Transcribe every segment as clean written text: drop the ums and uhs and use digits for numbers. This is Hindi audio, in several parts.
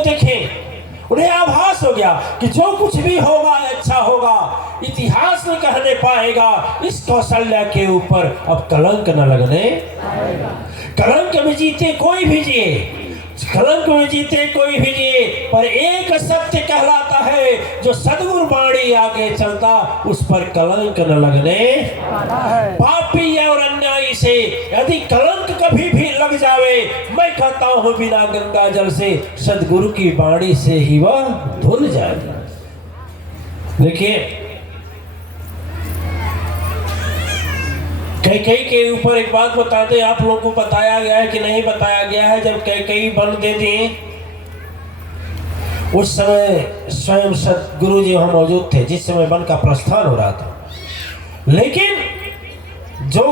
देखें, उन्हें आभास हो गया कि जो कुछ भी होगा अच्छा होगा, इतिहास में कहने पाएगा इस कौशल्या के ऊपर अब कलंक न लगने। कलंक में जीते कोई भी जिए, कलंक में जीते कोई भी जिए, पर एक सत्य कहलाता है जो सद्गुरु वाणी आगे चलता उस पर कलंक न लगने। पापी और अन्यायी से यदि कलंक कभी भी लग जावे, मैं कहता हूं बिना गंगा जल से सद्गुरु की वाणी से ही वह धुल जाएगा। देखिए, कैकेयी के ऊपर एक बात बता दें, आप लोगों को बताया गया है कि नहीं बताया गया है। जब कैकेयी वन दे दिए उस समय स्वयं सद्गुरु जी वहां मौजूद थे जिस समय वन का प्रस्थान हो रहा था। लेकिन जो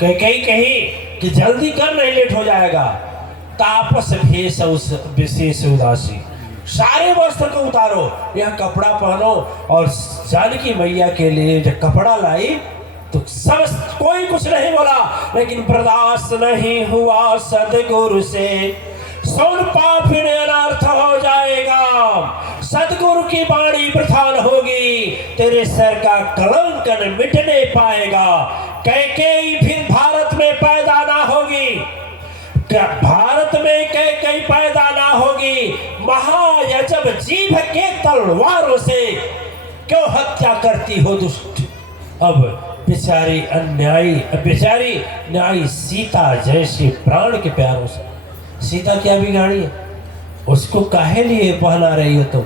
कैकेयी कही कि जल्दी कर, नहीं लेट हो जाएगा, तापस भेष उस विशेष उदासी, सारे वस्त्र को उतारो, यह कपड़ा पहनो। और जानकी मैया के लिए जब कपड़ा लाई तो सब कोई कुछ नहीं बोला, लेकिन बर्दाश्त नहीं हुआ सद्गुरु से, सुन पाप अनर्थ हो जाएगा, सद्गुरु की वाणी प्रधान होगी, तेरे सर का कलंक न मिटने पाएगा। कैकेयी फिर भारत में पैदा ना होगी, भारत में कैकेयी पैदा ना होगी। महायजब जीभ के तलवारों से क्यों हत्या करती हो दुष्ट। अब बेचारी अन्यायी, बेचारी न्यायी सीता जैसे प्राण के प्यारों से, सीता क्या बिगाड़ी है, उसको काहे लिए पहना रही हो तुम।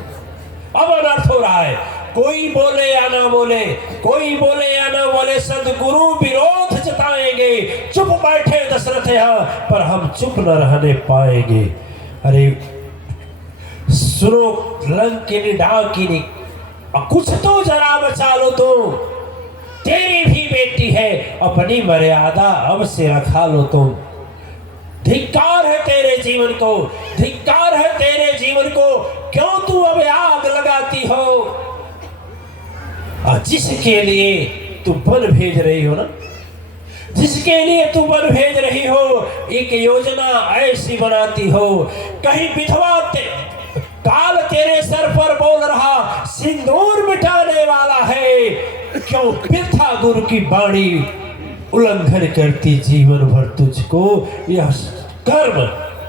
अब अनर्थ हो रहा है, कोई बोले या ना बोले, कोई बोले या ना बोले, सद्गुरु विरोध जताएंगे। चुप बैठे दशरथ यहाँ, पर हम चुप न रहने पाएंगे। अरे सुनो लंकिनी डाकिनी, कुछ तो जरा बचा लो तुम, तेरी भी बेटी है, अपनी मर्यादा अब से रखा लो तुम। धिक्कार है तेरे जीवन को, धिक्कार है तेरे जीवन को, क्यों तू अब आग लगाती हो। जिसके लिए तू वन भेज रही हो ना, जिसके लिए तू वन भेज रही हो, एक योजना ऐसी बनाती हो, कहीं विधवा काल तेरे सर पर बोल रहा सिंदूर मिटाने वाला है, क्यों वृथा गुरु की वाणी उल्लंघन करती जीवन भर तुझको यह कर्म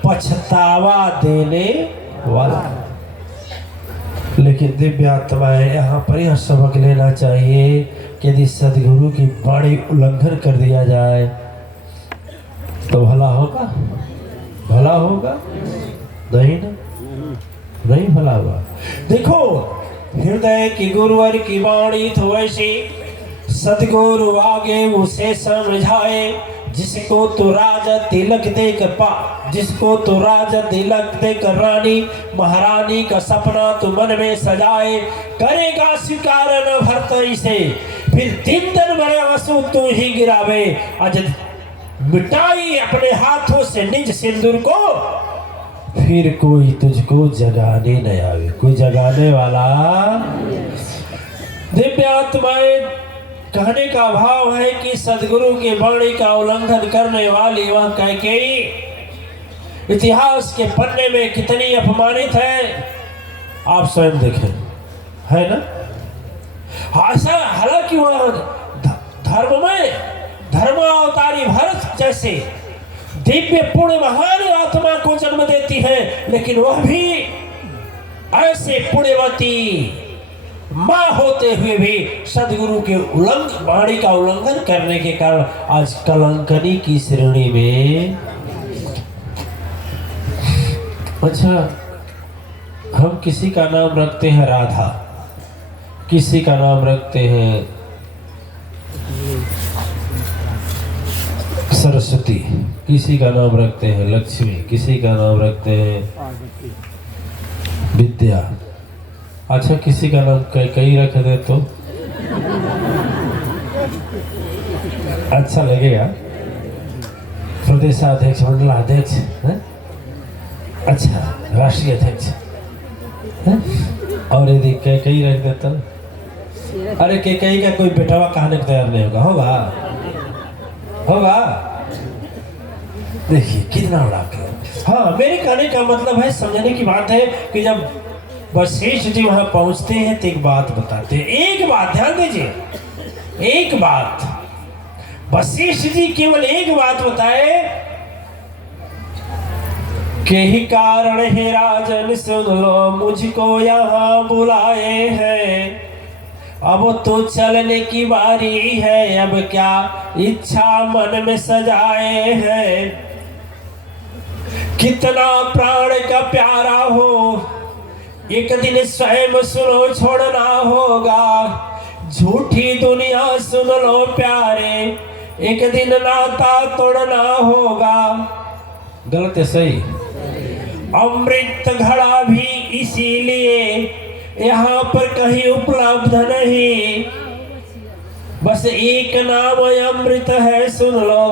पछतावा देने वाला। लेकिन दिव्य आत्माएं यहाँ पर यह सबक लेना चाहिए कि यदि सदगुरु की वाणी उल्लंघन कर दिया जाए तो भला होगा, भला होगा नहीं ना, नहीं भला हुआ। देखो हृदय की गुरुवर की वाणी तो ऐसी, सतगुरु आगे उसे समझाए, जिसको तो राजा तिलक देकर जिसको तो राजा तिलक देकर रानी महारानी का सपना तो मन में सजाए, करेगा स्वीकार न भरत इसे, फिर दिन दिन भरे आंसू तू ही गिरावे, आज मिटाई अपने हाथों से निज सिंदूर को, फिर कोई तुझको जगाने न आवे, कोई जगाने वाला। दिव्य आत्माएं कहने का भाव है कि सदगुरु की वाणी का उल्लंघन करने वाली वह कैकेयी इतिहास के पन्ने में कितनी अपमानित है, आप स्वयं देखें, है ना। ऐसा हालांकि वह धर्मावतारी भरत जैसे दिव्य पुण्य महान आत्मा को जन्म देती है, लेकिन वह भी ऐसे पुण्यवती मां होते हुए भी सदगुरु के वाणी का उल्लंघन करने के कारण आज कलंकनी की श्रेणी में। अच्छा, हम किसी का नाम रखते हैं राधा, किसी का नाम रखते हैं सरस्वती, किसी का नाम रखते हैं लक्ष्मी, किसी का नाम रखते हैं विद्या। अच्छा, किसी का नाम कई रख दे तो अच्छा लगेगा। प्रदेशाध्यक्ष, मंडलाध्यक्ष, अच्छा राष्ट्रीय अध्यक्ष, और यदि कई रख दे तो, अरे कई का कोई बेटावा कहने को तैयार नहीं होगा, होगा होगा। देखिए कितना बड़ा हाँ, मेरे कहने का मतलब है, समझने की बात है कि जब वशिष्ठ जी वहां पहुंचते हैं तो एक बात बताते हैं। एक बात ध्यान दीजिए, एक बात वशिष्ठ जी केवल एक बात बताए के ही कारण हे राजन सुन लो मुझको यहाँ बुलाए हैं, अब तो चलने की बारी है, अब क्या इच्छा मन में सजाए हैं, कितना प्राण का प्यारा हो एक दिन स्वयं सुनो छोड़ना होगा, झूठी दुनिया सुन लो प्यारे एक दिन नाता तोड़ना होगा। गलत है सही? अमृत घड़ा भी इसीलिए यहाँ पर कहीं उपलब्ध नहीं, बस एक नाम अमृत है सुन लो,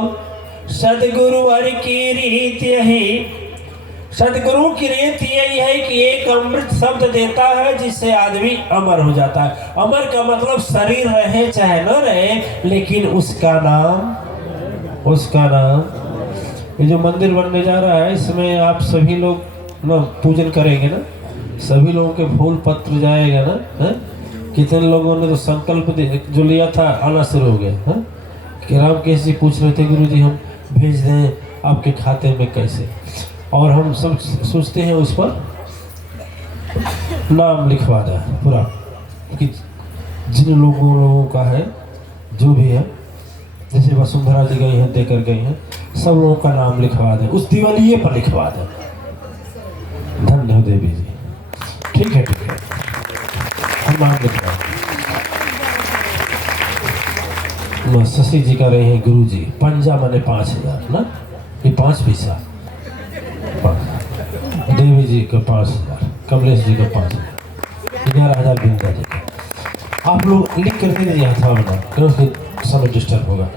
सदगुरुवर की रीत यही, सदगुरु की रीत यही है कि एक अमृत शब्द देता है जिससे आदमी अमर हो जाता है। अमर का मतलब शरीर रहे चाहे न रहे, लेकिन उसका नाम। ये जो मंदिर बनने जा रहा है इसमें आप सभी लोग ना पूजन करेंगे ना, सभी लोगों के फूल पत्र जाएगा ना, है? कितने लोगों ने तो संकल्प जो लिया था आना शुरू हो गया है? कि रामकेश जी पूछ रहे थे गुरु जी हम भेज दें आपके खाते में कैसे, और हम सब सोचते हैं उस पर नाम लिखवा दें पूरा, कि जिन लोगों का है जो भी है, जैसे वसुंधरा जी गई हैं देकर गई हैं, सब लोगों का नाम लिखवा दें, उस दिवालिये पर लिखवा दें। धन्य हो देवी जी। ठीक है हम नाम लिखवा दें। शशि जी का रहे हैं गुरु जी, पंजा माने 5000 ना, ये 5 पैसा, देवी जी का 5000, कमलेश जी का 5000, 11000 बिंदा जी का। आप लोग लिख कर दे दीजिए हाथ बना, क्योंकि समय डिस्टर्ब होगा।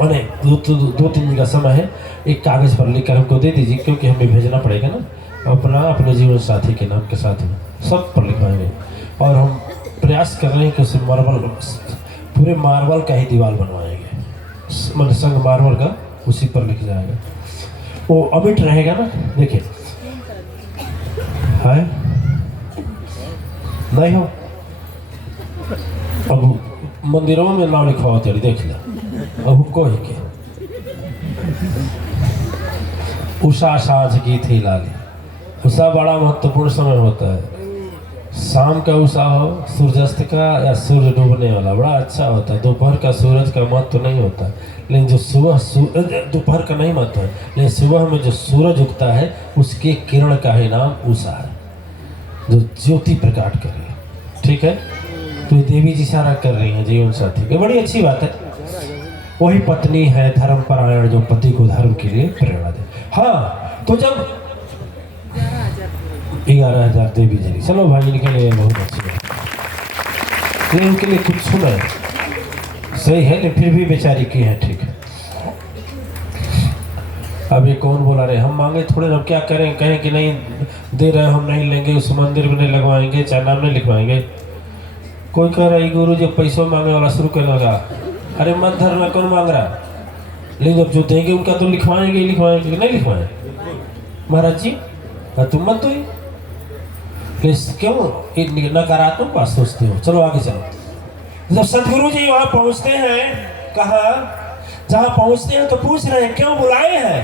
मैंने 2-3 दिन का समय है, एक कागज़ पर लिख कर हमको दे दीजिए, क्योंकि हमें भेजना पड़ेगा ना अपने जीवन साथी के नाम के साथ में, सब पर लिखवाएंगे। और हम प्रयास कर रहे हैं कि उसे पूरे मार्बल का ही दीवार बनवाएंगे, मतलब संग मार्बल का, उसी पर लिख जाएगा, वो अमिट रहेगा ना। देखिए है नहीं हो, अब मंदिरों में नाम लिखवाओ तेरी देख ले, अब कोई के उषा साँझ की थी लाली, उषा बड़ा महत्वपूर्ण समय होता है, शाम का उषा हो, सूर्यास्त का या सूर्य डूबने वाला बड़ा अच्छा होता है। दोपहर का सूरज का महत्व नहीं होता, लेकिन जो सुबह दोपहर का नहीं महत्व है, लेकिन सुबह में जो सूरज उगता है उसके किरण का ही नाम उषा है, जो ज्योति प्रकाट कर रही है। ठीक है, तो देवी जी इशारा कर रही हैं जीवन साथी के, बड़ी अच्छी बात है। वही पत्नी है धर्म परायण जो पति को धर्म के लिए प्रेरणा दे। हाँ, तो जब 11,000 देवी जी, चलो भाई इनके लिए बहुत अच्छी बात, ये उनके लिए कुछ सुना सही है, लेकिन फिर भी बेचारी की है। ठीक है, अब ये कौन बोला रहे, हम मांगे थोड़े, हम क्या करें, कहें कि नहीं दे रहे हम नहीं लेंगे, उस मंदिर में नहीं लगवाएंगे, चाहे नाम नहीं लिखवाएंगे। कोई कह रहा है गुरु जी पैसों मांगने वाला शुरू कर लगा, अरे मत धरना, कौन मांग रहा, लेकिन जब जो देंगे उनका तो लिखवाएंगे नहीं लिखवाएंगे। महाराज जी तुम मत दो, क्यों नकारात्मक बात सोचते हो। चलो आगे चलो। जब सदगुरु जी वहां पहुंचते हैं, कहा जहां पहुंचते हैं तो पूछ रहे हैं क्यों बुलाए हैं।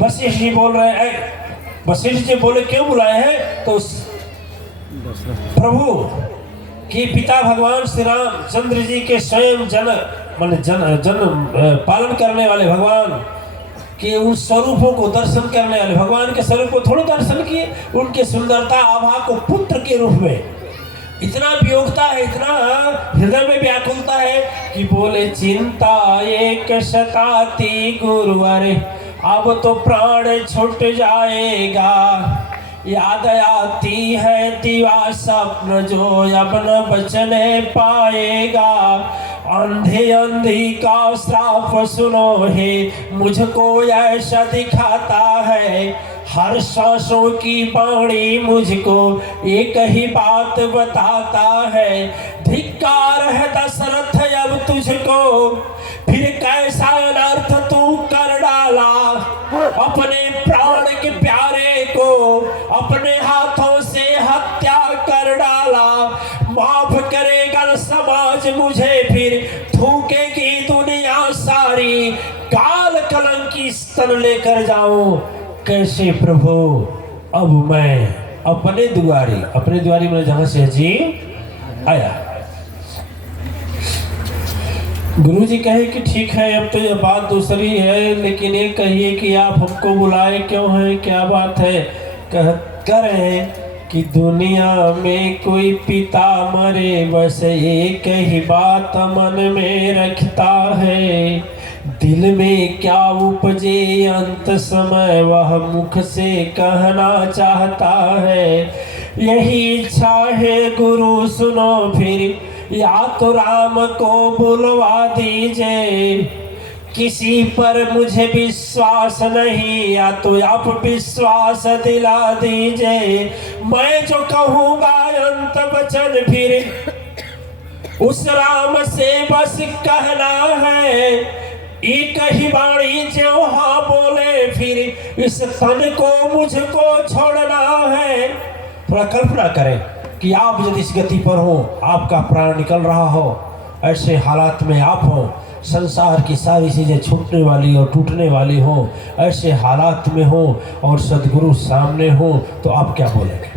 वशिष्ठ जी बोल रहे हैं, वशिष्ठ जी बोले क्यों बुलाए हैं, तो प्रभु के पिता भगवान श्री रामचंद्र जी के स्वयं जन्म पालन करने वाले भगवान कि उन स्वरूपों को दर्शन करने वाले, भगवान के स्वरूप को थोड़ा दर्शन किए, उनके सुंदरता आभा को पुत्र के रूप में इतना वियोगता है, इतना हृदय में व्याकुलता है कि बोले चिंता एक शताती गुरुवर, अब तो प्राण छूट जाएगा, याद आती है दिवा स्वप्न जो अब न बचने पाएगा, अंधी अंधी का श्राप सुनो हे मुझको ऐसा दिखाता है, हर सांसों की वाणी मुझको एक ही बात बताता है, धिक्कार है दशरथ अब तुझको, फिर कैसा अनर्थ तू कर डाला, अपने प्राण के प्यारे को अपने हाथों से हत्या कर डाला। माफ करेगा न समाज मुझे, फिर थूकेगी दुनिया सारी। काल कलंकी स्तन लेकर जाऊं कैसे प्रभु अब मैं अपने दुआरी में जहां से जी आया। गुरु जी कहे कि ठीक है, अब तो ये बात दूसरी है, लेकिन ये कहिए कि आप हमको बुलाए क्यों हैं, क्या बात है। कह रहे हैं कि दुनिया में कोई पिता मरे बस एक ही बात मन में रखता है। दिल में क्या उपजे अंत समय वह मुख से कहना चाहता है। यही इच्छा है गुरु सुनो फिर, या तो राम को बुलवा दीजिए। किसी पर मुझे विश्वास नहीं, या तो आप विश्वास दिला दीजिए। मैं जो कहूँगा अंत वचन फिर उस राम से बस कहना है। एक ही वाणी जो हाँ बोले फिर इस तन को मुझको छोड़ना है। थोड़ा कल्पना करें कि आप यदि इस गति पर हो, आपका प्राण निकल रहा हो, ऐसे हालात में आप हो, संसार की सारी चीज़ें छूटने वाली और टूटने वाली हो, ऐसे हालात में हो और सदगुरु सामने हो, तो आप क्या बोलेंगे?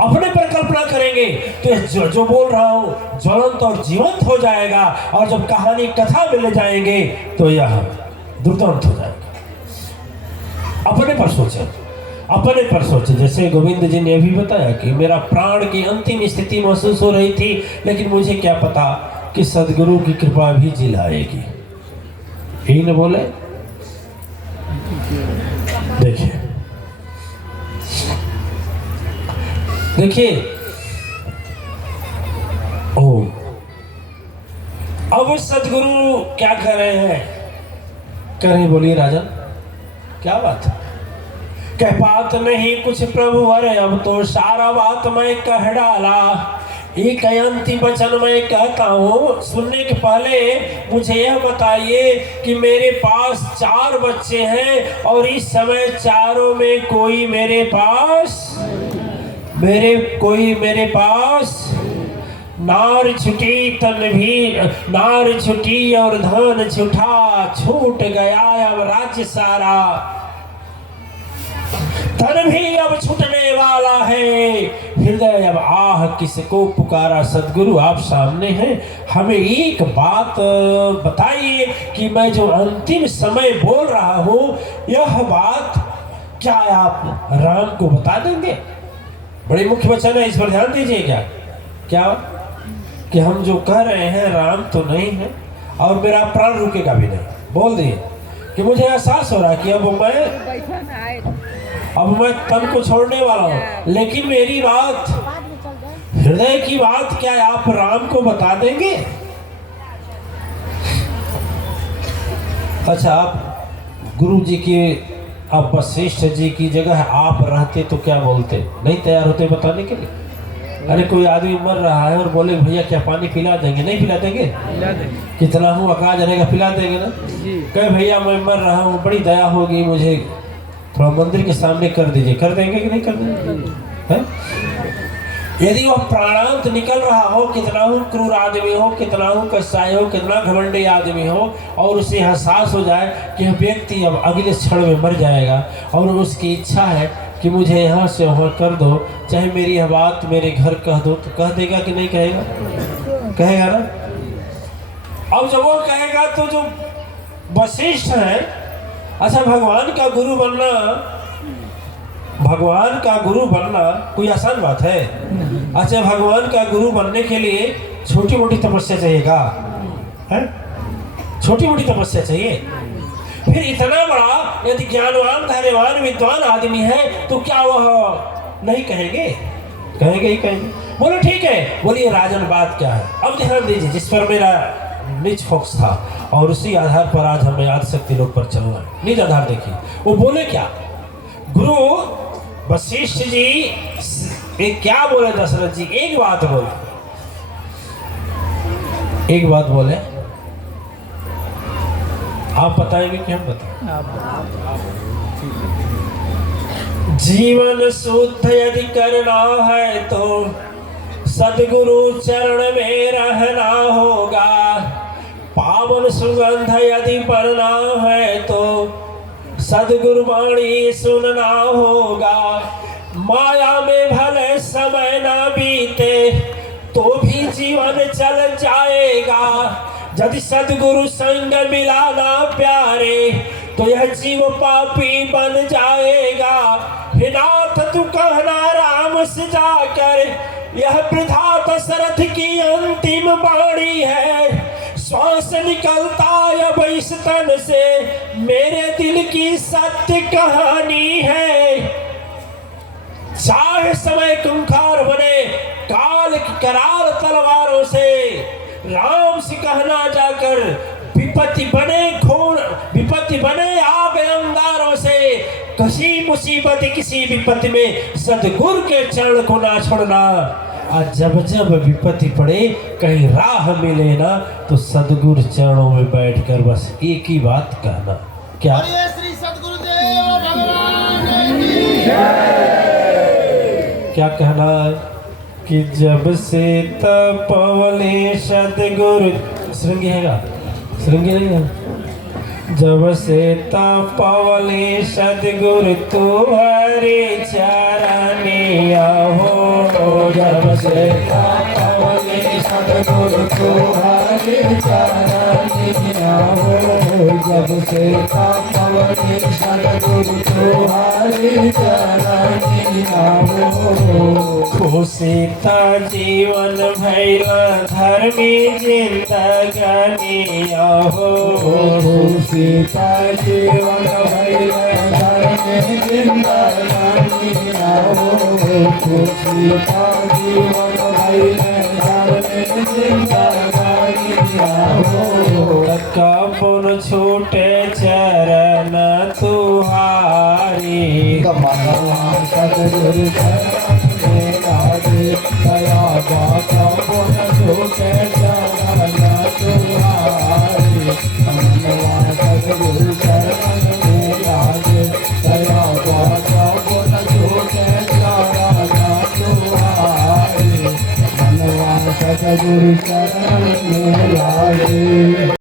अपने पर कल्पना करेंगे तो जो बोल रहा हूँ ज्वलंत और जीवंत हो जाएगा, और जब कहानी कथा में ले जाएंगे तो यह दुर्दांत हो जाएगा। अपने पर सोचे। जैसे गोविंद जी ने अभी बताया कि मेरा प्राण की अंतिम स्थिति महसूस हो रही थी, लेकिन मुझे क्या पता कि सदगुरु की कृपा भी जिलाएगी। यही न बोले। देखिए अब सदगुरु क्या कर रहे हैं? कह रहे बोलिए राजन, क्या बात है? कह बात नहीं कुछ प्रभु, अरे अब तो सारा बात मैं कह डाला। एक अंतिम वचन मैं कहता हूँ, सुनने के पहले मुझे यह बताइए कि मेरे पास 4 बच्चे हैं और इस समय चारों में कोई मेरे पास नार छुटी तन भी, नार छुटी और धन छूटा, छूट गया अब राज्य सारा। धन भी अब छूटने वाला है, हृदय अब आह किसको पुकारा। सदगुरु आप सामने हैं, हमें एक बात बताइए कि मैं जो अंतिम समय बोल रहा हूँ, यह बात क्या आप राम को बता देंगे? बड़ी मुख्य वचन है, इस पर ध्यान दीजिएगा। क्या कि हम जो कह रहे हैं राम तो नहीं है और मेरा प्राण रुकेगा भी नहीं। बोल दिए कि मुझे एहसास हो रहा है कि अब मैं तन को छोड़ने वाला हूँ, लेकिन मेरी बात, हृदय की बात क्या आप राम को बता देंगे? अच्छा, आप गुरु जी के, आप वशिष्ठ जी की जगह आप रहते तो क्या बोलते? नहीं तैयार होते बताने के लिए? अरे कोई आदमी मर रहा है और बोले भैया क्या पानी पिला देंगे? नहीं पिला देंगे? कितना हूँ अकाज रहेगा, पिला देंगे ना। कहे भैया मैं मर रहा हूँ, बड़ी दया होगी मुझे, थोड़ा मंदिर के सामने कर दीजिए। कर देंगे कि नहीं कर देंगे? यदि वह प्राणांत निकल रहा हो, कितना हो क्रूर आदमी हो, कितना हो कसाई हो, कितना घमंडी आदमी हो, और उसे एहसास हो जाए कि यह व्यक्ति अब अगले क्षण में मर जाएगा और उसकी इच्छा है कि मुझे यहाँ से वहाँ कर दो, चाहे मेरी यह बात मेरे घर कह दो, तो कह देगा कि नहीं कहेगा? कहेगा ना। अब जब वो कहेगा तो जो वशिष्ठ है, अच्छा भगवान का गुरु बनना कोई आसान बात है? अच्छा भगवान का गुरु बनने के लिए छोटी मोटी तपस्या चाहिएगा, है? छोटी मोटी तपस्या चाहिए। फिर इतना बड़ा यदि ज्ञानवान धैर्यवान विद्वान आदमी है तो क्या वह नहीं कहेंगे? कहेंगे ही कहेंगे। बोलो ठीक है, बोलिए राजन बात क्या है? अब ध्यान दीजिए, जिस पर मेरा निज फोकस था और उसी आधार पर आज हमें आदिशक्ति लोक पर चलना है। निज आधार देखिए, वो बोले क्या? गुरु वशिष्ठ जी एक क्या बोले? दशरथ जी एक बात बोले, आप बताएंगे कि हम बताएं? जीवन शुद्ध यदि करना है तो सदगुरु चरण में रहना होगा। पावन सुगंध यदि पढ़ना है तो सदगुरु वाणी सुनना होगा। माया में भले समय ना बीते तो भी जीवन चल जाएगा। यदि सदगुरु संग मिलाना प्यारे तो यह जीव पापी बन जाएगा। हे नाथ तू कहना राम से जाकर, यह वृथा दशरथ की अंतिम वाणी है। श्वास निकलता अब इस तन से, मेरे दिल की सत्य कहानी है। चाहे समय खूंखार बने काल की कराल तलवारों से, राम से कहना जाकर विपत्ति बने आग अंगारों से। किसी मुसीबत किसी विपत्ति में सदगुरु के चरण को ना छोड़ना। आज जब जब विपत्ति पड़े कहीं राह मिले ना तो सदगुरु चरणों में बैठकर बस एक ही बात कहना, क्या श्री सदगुरुदेव भगवान की क्या कहना है कि जब से तपवले सदगुरु श्रृंगी हैगा श्रृंगी नहीं है। जब से तपवले सदगुरु तुम्हारे चरनिया हो। जब से तपवले सदगुरु तुम्हारे चरनिया हो। जब से तपवले सदगुरु तुम्हारे चरनिया हो। खुशिता जीवन भैला धर्मी जिंदगानिया हो। खुशिता जीवन भैला धर्मी जिंदगानिया हो। खुशिता जीवन भैला धर्मी जिंदगानिया हो। कबुन छूटे चरण तुहारी, भगवान सदगुरु दया बाता पुन छूटे चरण तुम्हारी। भगवान सदगुरु चरण में लागे, दया बाता पुन छूटे चरण तुम्हारी। भगवान सदगुरु चरण में लागे।